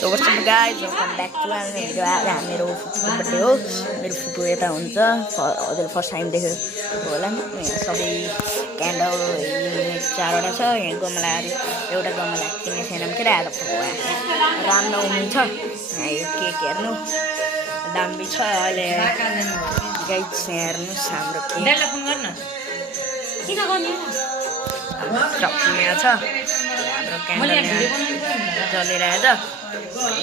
So what's up guys, welcome back to another video. आज मेरो फुपूको बर्थडे हो। मेरो फुपू यता हुन्छ, हजुर फर्स्ट टाइम देखेको होला नि। यहाँ सबै क्यान्डल चारवटा छ। यहाँ गमलाहरू एउटा गमला किने छैन के आएर रामनवमी छ। यहाँ यो केक हेर्नु दामी छ। अहिले गाइस हेर्नुहोस् हाम्रो केक यहाँ छ। हाम्रो क्यान्डल जलिरहेछ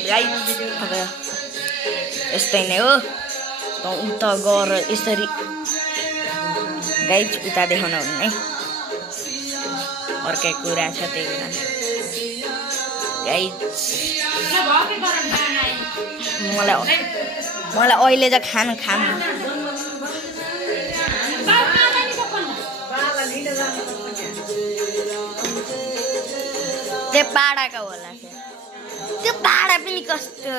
गाइस। अब यस्तै नै हो। उता गएर यसरी गाइस उता देखाउन हुने अर्कै कुरा छ। त्यही कारण गाइस मलाई अहिले चाहिँ खानु त्यो पाडाको होला। त्यो पाडा पनि कस्तो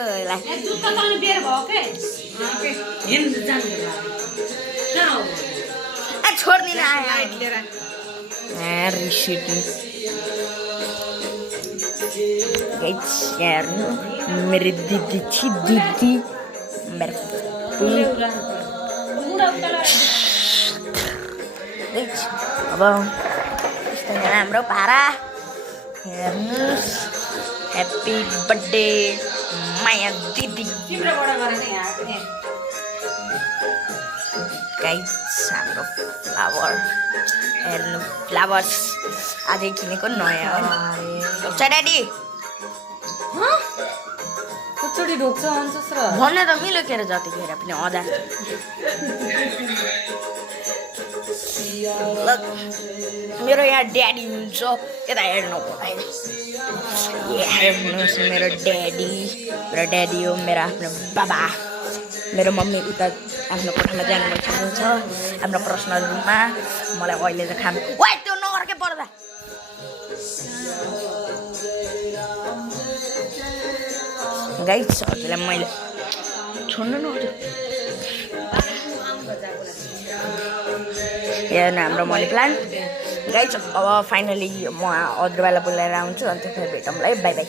छोड्दिन हेर्नु मेरो दिदी छि। दिदी मेरो अब यस्तो राम्रो पारा हेर्नुहोस्। ह्याप्पी बर्थडे माया दिदी। गाइस हाम्रो फ्लावर हेर्नु, फ्लावर्स आजै किनेको नयाँ हो। ढोक्छ ड्याडी कचोडी ढोक्छ भन्छस् र भन्ने त मिलोकेर जतिखेर पनि 1000 मेरो यहाँ ड्याडी हुन्छ। यता हेर्नु हेर्नुहोस् मेरो ड्याडी हो। मेरो आफ्नो बाबा। मेरो मम्मी उता आफ्नो कोठामा जानु मन छ, आफ्नो पर्सनल रुममा। मलाई अहिले चाहिँ खानु वाइ त्यो नगर्कै पर्दा गाइस हजुरलाई मैले छोड्नु न हजुर। हेर्नु हाम्रो मनी प्लान्ट गाइस। अब फाइनली म हजुरबालाई बोलाएर आउँछु, अन्त फेरि भेटौँला है। By by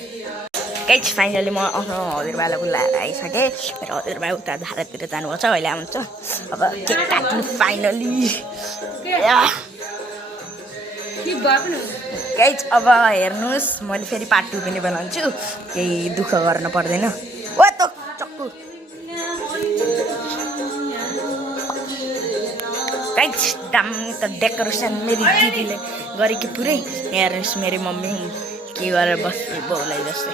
guys. फाइनली म हजुरबालाई बोलाएर आइसकेँ। मेरो हजुरबा उता धारातिर जानुभएको छ, अहिले आउँछ। अब केक काट्नु फाइनली गाइस। अब हेर्नुहोस् मैले फेरि पार्ट 2 पनि बनाउँछु, केही दुःख गर्नु पर्दैन। ओ त चक्कु गाइस। दामी त डेकोरेसन मेरो दिदीले गरेकी पुरै। हेर्नुहोस् मेरो मम्मी के गरेर बस्ने बोलाई जस्तै।